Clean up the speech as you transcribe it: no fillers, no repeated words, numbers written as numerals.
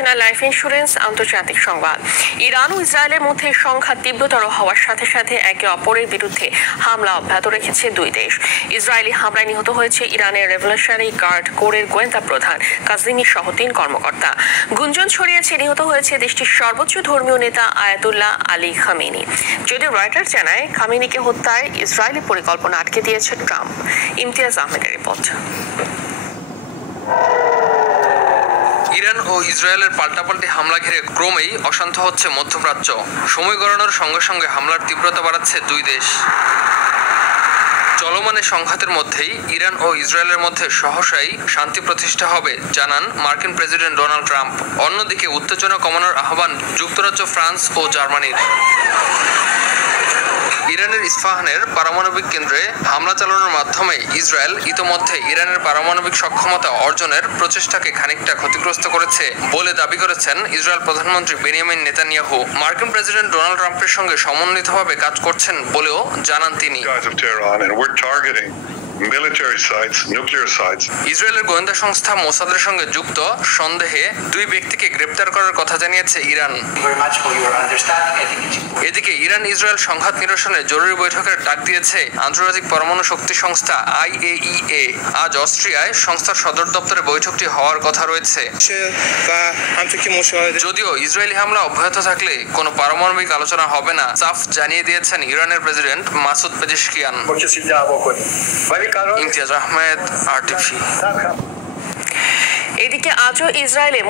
National life insurance আন্তর্জাতিক সংবাদ। Iran ও ইসরায়েলের মধ্যে সংঘাত তীব্রতর হওয়ার সাথে সাথে একে অপরের বিরুদ্ধে হামলা অব্যাহত রেখেছে দুই দেশ। ইসরায়েলি হামলায় নিহত হয়েছে ইরানের রেভলিউশনারি গার্ড কোরের গোয়েন্দা প্রধান কাজিমি সহ 3 কর্মকর্তা। গুঞ্জন ছড়িয়েছে নিহত হয়েছে দেশটির সর্বোচ্চ ধর্মীয় নেতা আয়াতুল্লাহ আলী খামেনি। যদিও রয়টার্স জানায় খামেনিকে হত্যায় ইসরায়েলি পরিকল্পনা আটকে দিয়েছে ট্রাম্প। ইমতিয়াজ আহমেদের রিপোর্ট। ইরান ও ইসরায়েলের পাল্টাপাল্টি হামলা ঘিরে ক্রমেই অশান্ত হচ্ছে মধ্যপ্রাচ্য। সময় গড়ানোর সঙ্গে সঙ্গে হামলার তীব্রতা বাড়াচ্ছে দুই দেশ। চলমানে সংঘাতের মধ্যেই ইরান ও ইসরায়েলের মধ্যে সহসাই শান্তি প্রতিষ্ঠা হবে জানান মার্কিন প্রেসিডেন্ট ডোনাল্ড ট্রাম্প। অন্যদিকে উত্তেজনা কমানোর আহ্বান যুক্তরাজ্য, ফ্রান্স ও জার্মানির। ইরানের ইস্পাহানের পারমাণবিক কেন্দ্রে হামলা চালানোর মাধ্যমে ইসরায়েল ইতোমধ্যে ইরানের পারমাণবিক সক্ষমতা অর্জনের প্রচেষ্টাকে খানিকটা ক্ষতিগ্রস্ত করেছে বলে দাবি করেছেন ইসরায়েল প্রধানমন্ত্রী বেনিয়ামিন নেতানিয়াহু। মার্কিন প্রেসিডেন্ট ডোনাল্ড ট্রাম্পের সঙ্গে সমন্বিতভাবে কাজ করছেন বলেও জানান তিনি। ইসরায়েলের গোয়েন্দা সংস্থা মোসাদের সঙ্গে যুক্ত সন্দেহে 2 ব্যক্তিকে গ্রেপ্তার করার কথা জানিয়েছে ইরান। এদিকে ইরান ইসরায়েল সংঘাত নিরসনে জরুরি বৈঠকের ডাক দিয়েছে আন্তর্জাতিক পরমাণু শক্তি সংস্থা IAEA। আজ অস্ট্রিয়ায় সংস্থার সদর দপ্তরে বৈঠকটি হওয়ার কথা রয়েছে। যদিও ইসরায়েলি হামলা অব্যাহত থাকলে কোনো পারমাণবিক আলোচনা হবে না, সাফ জানিয়ে দিয়েছেন ইরানের president Masoud Pezeshkian. Imtiaz Ahmed, RTV। এদিকে আজও ইসরায়েলে